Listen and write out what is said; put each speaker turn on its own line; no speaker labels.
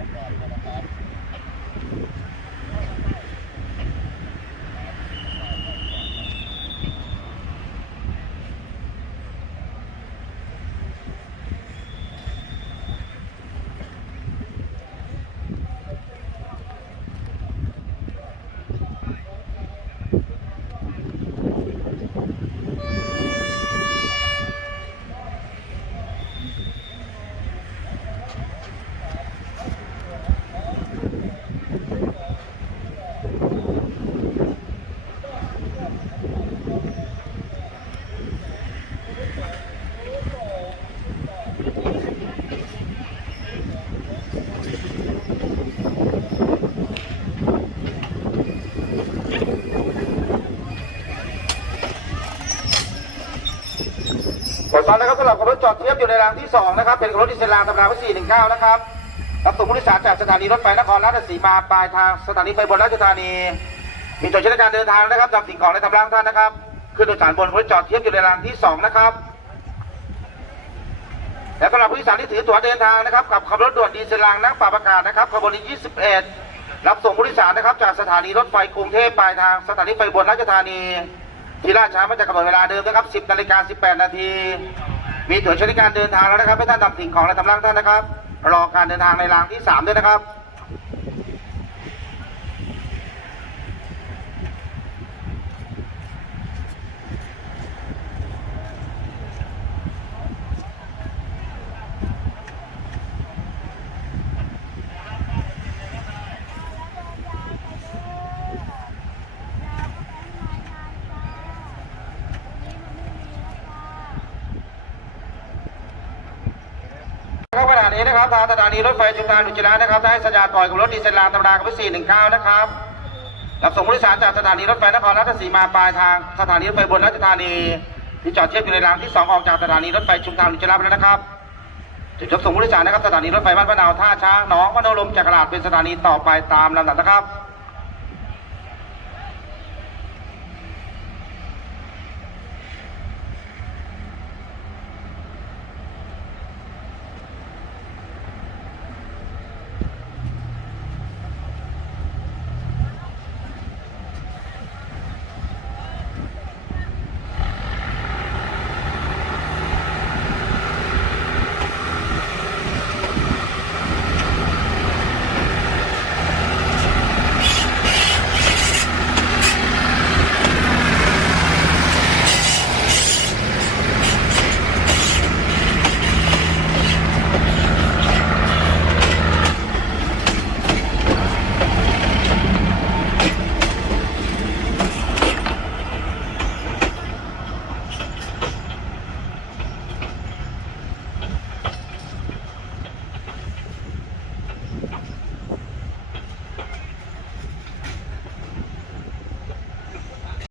Vai, vai, vai, vai. ตอนนะครับสำหรับขบรถจอดเทียบอยู่ในรางที่สองนะครับ เป็นรถดีเซลรางธรรมดาที่สี่หนึ่งเก้านะครับรับส่งผู้โดยสารจากสถานีรถไฟนครราชสีมาปลายทางสถานีไฟบนราชธานี มีตัวใช้ในการเดินทางนะครับนำสิ่งของในทำรางท่านนะครับขึ้นโดยสารบนรถจอดเทียบอยู่ในรางที่สองนะครับและสำหรับผู้โดยสารที่ถือตั๋วเดินทางนะครับกับขับรถด่วนดีเซลรางนักปรับอากาศนะครับขบวนที่ 21 รับส่งผู้โดยสารนะครับจากสถานีรถไฟกรุงเทพปลายทางสถานีไฟบนราชธานีที่ราช้ามาจากกำหนดเวลาเดิมนะครับ 10 นาฬิกา 18 นาที มีตั๋วชนิดการเดินทางแล้วนะครับให้ท่านนำสิ่งของและทำร่างท่านนะครับ รอการเดินทางในรางที่ 3 ด้วยนะครับ นี้นะครับทางสถานีรถไฟชุมทางดุจระนะครับได้สัญญาณปล่อยกับรถดีเซลรางธรรมดากับรถ419 นะครับรับส่งผู้โดยสารจากสถานีรถไฟนครราชสีมาปลายทางสถานีรถไฟบนราชธานีที่จอดเทียบอยู่ในรางที่ 2 ออกจากสถานีรถไฟชุมทางดุจระไปแล้วนะครับจุดรับส่งผู้โดยสารนะครับสถานีรถไฟบ้านพะนาวท่าช้างหนองพนลมจักราดเป็นสถานีต่อไปตามลำดับนะครับ